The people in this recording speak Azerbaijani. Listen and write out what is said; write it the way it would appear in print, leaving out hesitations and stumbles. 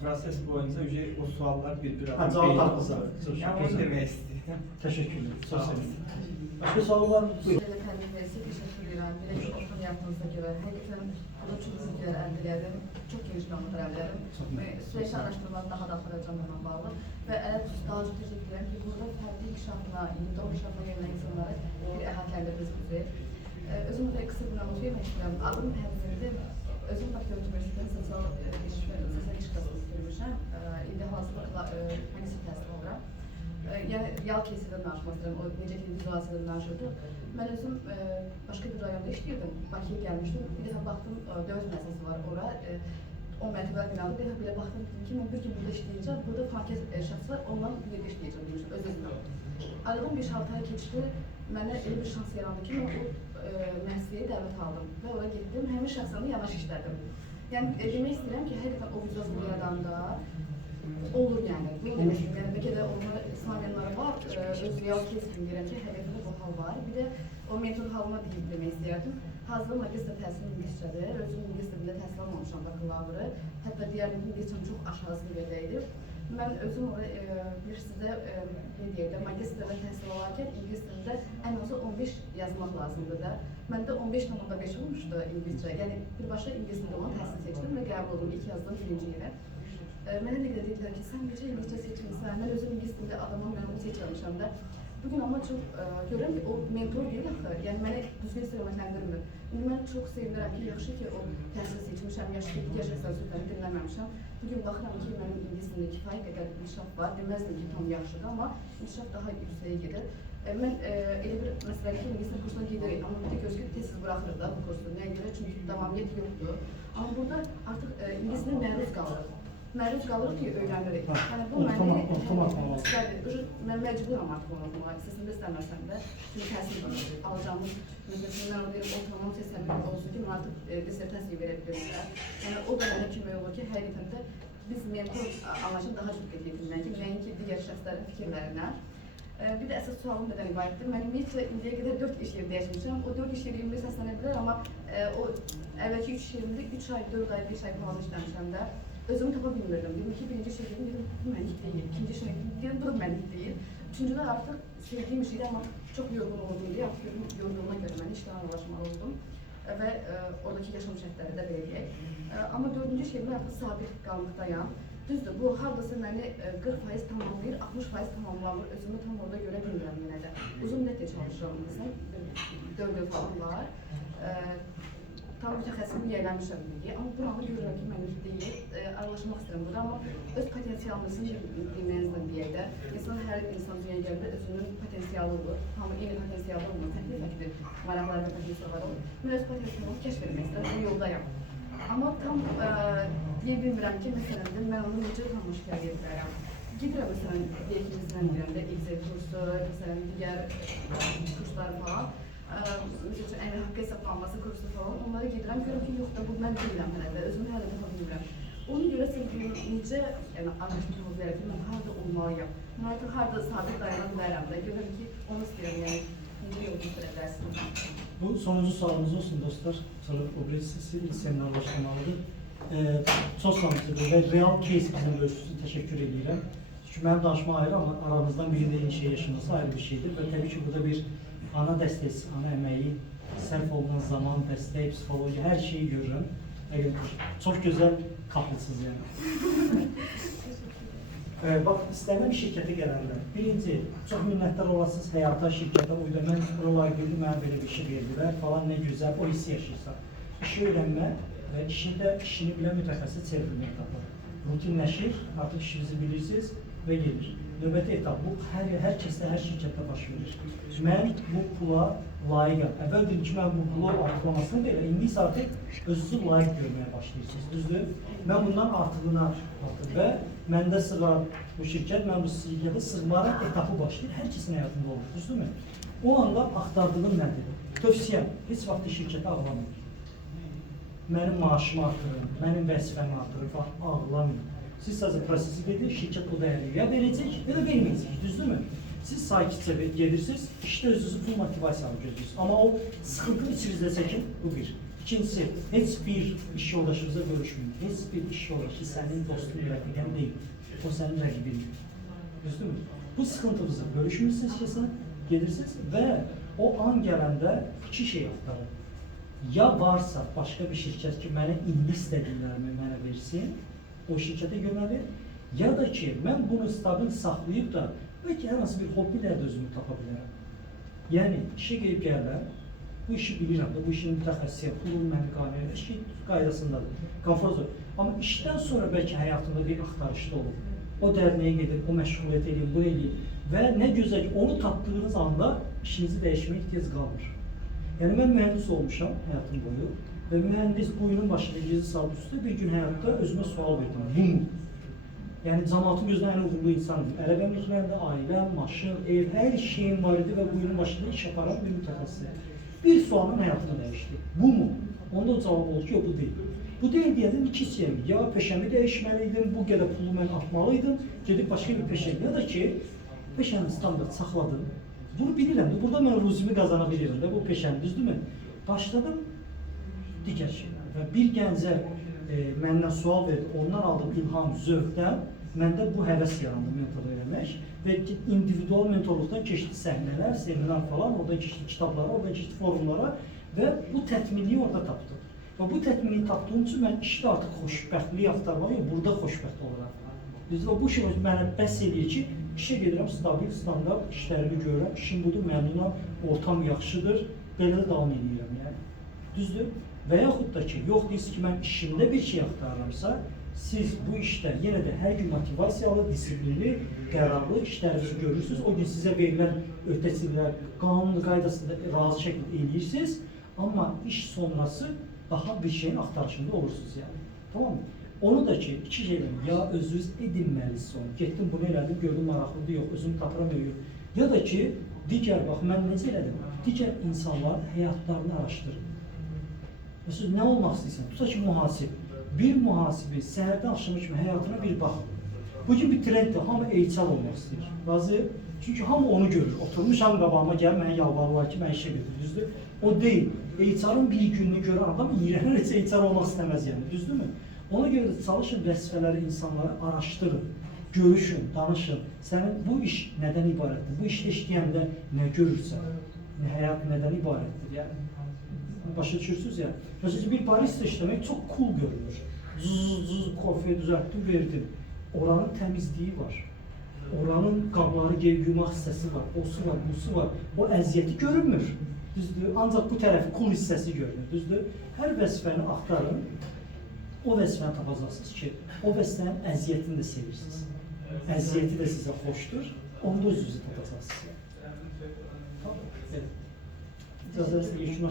proses boyunca o suallar bir Ha, adam cevap beynine tapdınız. oturur. Çok Yani güzel. onu demek istedim. Teşekkürler. Sağ Çok olun. sevindim. Başka soru var mı? Buyurun. Efendim teşekkür ederim. Birinci oturum yaptığınızda göre hakikaten burada çok bilgiler elde ederim. Çok geniş bir anlatabilirim. Ve süreçli araştırmaları daha da yapacağım buna bağlı. Ve evet daha çok teşekkür ederim ki burada fərdi inkişafına, yeni inkişafına yönelen insanlara bir əhatələrimiz bizi. Özüm de kısa bir anlatı vermek istiyorum. Adım Həmzində. Özüm Bakı Üniversitesi'nin sosial iş kasını bitirmişəm. İndi hazırlıqla hangisi təhsil alıram. Yəni real кейsindən danışmaq istəyirəm, o necə ki vizualisiyadan danışırdı. Mən özüm başqa bir rayonda işləyirdim, Bakıya gəlmişdim. Bir dəfə baxdım, dövlət müəssisəsi var ora, 10 mərtəbəli binalı. Bir dəfə belə baxdım, dedim ki, mən bir gün burada işləyəcəm, burada fankez şəxs var, ondan bir yerdə işləyəcəm demişdim, öz-özümdən. Aradan 5-6 ay keçdi, mənə elə bir şans yarandı ki, mən o müəssisəyə dəvət aldım və ora getdim, həmin şəxslərlə yanaş işlədim. Yəni demək istəyirəm ki, həqiqətən o vizualisiya yaradanda olur yani. Bunu demek istiyorum. Yani belki de onlara İslamiyanlara var, öz real kesin deyirəm ki, həqiqətən bu hal var. Bir de o mentor halına deyib demək istəyirdim. Hazır magistr təhsili ingiliscədir. Özüm ingilis dilində təhsil almamışam bakalavırı. Hətta digər ingiliscəm çox aşağı səviyyədə idi. Mən özüm orada bir sizə ne deyirəm, magistrda təhsil alarkən ingilis dilində ən azı 15 yazmaq lazımdır da. Məndə 15,5 olmuşdu ingiliscə. Yəni birbaşa ingilis dilində olan təhsil seçdim və qəbul oldum. İlk yazdım birinci yerə. Mənə nə qədər dedilər ki, sən necə ingiliscə seçmişsən, mən özüm ingilis dilində adamın mən onu seçməmişəm də. Bugün amma çox görürəm ki, o mentor deyil axı, yəni mənə düzgün istiqamətləndirmir. İndi mən çox sevinirəm ki, yaxşı ki, o təhsil seçmişəm, yaxşı ki, digər şəxslər sözlərini dinləməmişəm. Bugün baxıram ki, mənim ingilis dilində kifayət qədər inkişaf var, deməzdim ki, tam yaxşıdır, amma inkişaf daha yüksəyə gedir. Mən elə bir məsələ ki, ingilis dili kursuna gedirik, amma bir də gözü tez buraxırıq da bu kursu, nəyə görə? Çünki davamiyyət yoxdur. Amma burada artıq ingilis dilinə məruz qalırıq. Məruz qalırıq ki, öyrənirik. Yəni bu məni mən məcburam artıq onu oxumağa, istəsən də istəməsəm də. Çünki təhsil alacağımız müddətindən deyirəm, ortalama səviyyədə olsun ki, mən artıq dissertasiya verə bilirəm. Yəni o da mənə kömək olur ki, həqiqətən də biz mentor anlayışını daha çox diqqət yetirməliyik ki, nəinki digər şəxslərin fikirlərinə. Bir də əsas sualım nədən ibarətdir? Mən ümumiyyətlə indiyə qədər 4 iş yeri dəyişmişəm. O 4 iş yeri 25 səslənə bilər, amma o əvvəlki 3 yerimdə 3 ay, 4 ay, 5 ay falan işləmişəm də. Özümü tapa bilmirdim. Dedim ki, birinci şey dedim, bu mənlik deyil. İkinci şey dedim, bu da mənlik deyil. Üçüncüdə artıq sevdiyim işiydi, amma çox yorğun oldum deyə, artıq yorğunluğuna görə mən işlərlə ulaşmalı oldum. Və oradakı yaşam şərtləri də belə deyək. Amma dördüncü şeyimdə artıq sabit qalmaqdayam. Düzdür, bu hardasa məni 40% tamamlayır, 60% tamamlamır. Özümü tam orada görə bilmirəm yenə də. Uzun müddətlə çalışıram, məsələn, 4 il falan var. Tam mütəxəssisimi yerləmişəm deyə, amma buranı görürəm ki, mənlik deyil, aralaşmaq istəyirəm burada, amma öz potensialımızı bilməyinizdən deyək də, hər insan dünyaya gəldə özünün potensialı olur, hamı eyni potensialı olmur, fərqli maraqlar və potensiallar olur. Mən öz potensialımı kəşf etmək istəyirəm, bu yoldayam. Amma tam deyə bilmirəm ki, məsələn, mən onu necə tam müşkəl edirəm. Gedirəm, məsələn, deyək ki, bizdən deyirəm də, Excel kursu, məsələn, digər kurslar falan. Məsələn, əmək haqqı hesablanması kursu falan, onlara gedirəm, görürəm ki, yox da bu mən bilmirəm hələ də, özümü hələ də bilmirəm. Ona görə sevgimi necə araşdırma bilərəm ki, mən harada olmalıyam, mən artıq harada sabit dayana bilərəm də, görürəm ki, onu istəyirəm, yəni, necə yol göstərəcəksiniz. Bu sonuncu sualımız olsun dostlar, sonra o birisi seminarlaşdırmalıdır. Çox sanatçıdır və real case bizimlə ölçüsü təşəkkür edirəm. Çünki mənim danışma ayrı, amma aramızdan birində eyni şey yaşanması ayrı bir şeydir və təbii ki, burada bir ana dəstəsi, ana əməyi, sərf olunan zaman, dəstək, psixoloji, hər şeyi görürəm. Çox gözəl kaplısınız yəni. Bax, istənilən bir şirkətə gələndə, birinci, çox minnətlər olasınız həyata, şirkətə uyda, mən buralar gördüm, mənə belə bir şey verdilər, falan nə gözəl, o hissi yaşayırsan. İşi öyrənmə və işində işini bilən mütəxəssis çevrilmək tapır. Rutinləşir, artıq işinizi bilirsiniz və gelir. Növbəti etap, bu hər kəsdə, hər şirkətdə baş verir. Mən bu pula layiqəm. Əvvəl dedim ki, mən bu pulu artırlamasını belə, indi isə artıq özünüzü layiq görməyə başlayırsınız, düzdür? Mən bundan artığına artıq və məndə sığar bu şirkət, mən bu şirkətə sığmaraq etapı başlayır, hər kəsin həyatında olur, düzdürmü? O anda axtardığım nədir? Tövsiyəm, heç vaxt şirkətə ağlamayın. Mənim maaşımı artırın, mənim vəzifəmi artırın, ağlamayın. Siz sadəcə prosesi gedir, şirkət o dəyəri ya verəcək, ya da verməyəcək, düzdürmü? Siz sakitcə gedirsiniz, işdə özünüzü pul motivasiyanı gözləyirsiniz. Amma o sıxıntını içinizdə çəkin, bu bir. İkincisi, heç bir iş yoldaşınızla görüşməyin. Heç bir iş yoldaşı sənin dostun, rəfiqən deyil. O sənin rəqibindir. Düzdürmü? Bu sıxıntınızı bölüşmürsünüz kesin, gedirsiniz və o an gələndə iki şey axtarın. Ya varsa başqa bir şirkət ki, mənə indi istədiklərimi mənə versin, o şirkətə yönəlir. Ya da ki, mən bunu stabil saxlayıb da, bəlkə hər hansı bir hobbilərdə özümü tapa bilərəm. Yəni, işə qeyb gəlirəm, bu işi bilirəm də, bu işin mütəxəssisiyəm, pulun mənə qaynayır, işi qaydasındadır, konfordur. Amma işdən sonra bəlkə həyatımda bir axtarışda olur. O dərnəyə gedir, o məşğuliyyət edin, bunu edin və nə gözəl ki, onu tapdığınız anda işinizi dəyişməyə ehtiyac qalmır. Yəni, mən mühəndis olmuşam həyatım boyu və mühəndis boyunun başında gizli salıb üstü bir gün həyatda özümə sual verdim, bu mu? Yəni, cəmaatın gözünə ən uğurlu insandır. Ələbəm üzrəyəndə ailəm, maşın, ev, hər şeyim var idi və boyunun başında iş yaparan bir mütəxəssis. Bir sualın həyatını dəyişdi. Bu mu? Onda o cavab oldu ki, o bu deyil. Bu deyil deyədim, iki şeyim. Ya peşəmi dəyişməliydim, bu qədər pulu mən atmalıydım, gedib başqa bir peşə. Ya da ki, peşənin standart saxladım. Bunu bilirəm, burada mən ruzimi qazana bilirəm də bu peşəni, düzdürmü? Başladım digər şeylər və bir gəncə məndən sual verdi, ondan aldığım ilham, zövqdən məndə bu həvəs yarandı mentor öyrənmək və individual mentorluqdan keçdi səhnələr, seminar falan, oradan keçdi kitablara, oradan keçdi forumlara və bu tətminliyi orada tapdım. Və bu tətminliyi tapdığım üçün mən işdə artıq xoşbəxtliyi axtarmalıyım, burada xoşbəxt olaram. Və bu şey mənə bəs edir ki, işə gedirəm, stabil, standart, işlərimi görürəm, işim budur, məmnunam, ortam yaxşıdır, belə də davam edirəm, yəni. Düzdür? Və yaxud da ki, yox deyirsiniz ki, mən işimdə bir şey axtarıramsa, siz bu işdə yenə də hər gün motivasiyalı, disiplinli, qərarlı işlərinizi görürsünüz, o gün sizə verilən öhdəçiliklər qanunlu qaydasında razı şəkildə eləyirsiniz, amma iş sonrası daha bir şeyin axtarışında olursunuz, yəni. Tamam mı? Onu da ki, iki şeydən, ya özünüz edinməlisiniz onu, getdim bunu elədim, gördüm maraqlıdır, yox, özümü tapıram, yox. Ya da ki, digər, bax, mən necə elədim, digər insanların həyatlarını araşdırın. Məsələn, nə olmaq istəyirsən? Tutaq ki, mühasib. Bir mühasibi səhərdən axşama kimi həyatına bir baxın. Bugün bir trenddir, hamı eğital olmaq istəyir. Razı? Çünki hamı onu görür. Oturmuş hamı qabağıma gəl, mənə yalvarırlar ki, mən işə gedir, düzdür? O deyil. Eğitalın bir gününü görən adam iğrənir, heç eğital olmaq istəməz yəni, düzdürmü? Ona görə də çalışın vəzifələri, insanları araşdırın, görüşün, danışın. Sənin bu iş nədən ibarətdir? Bu işdə işləyəndə nə görürsən? Həyat nədən ibarətdir? Yəni, başa düşürsünüz ya. Mesela bir barista işlemek çok cool görünür. Zzz kofeyi düzelttim, verdim. Oranın temizliği var. Oranın qabları yumaq hissəsi var, osu var, busu var. O əziyyəti görünmür. Düzdür? Ancaq bu tərəfi cool hissəsi görünür. Düzdür? Hər vəzifəni axtarın. O vəzifəni tapacaqsınız ki, o vəzifənin əziyyətini də sevirsiniz. Əziyyəti də sizə xoşdur. Onda özünüzü tapacaqsınız. Tamam. Evet. Zaten yeşil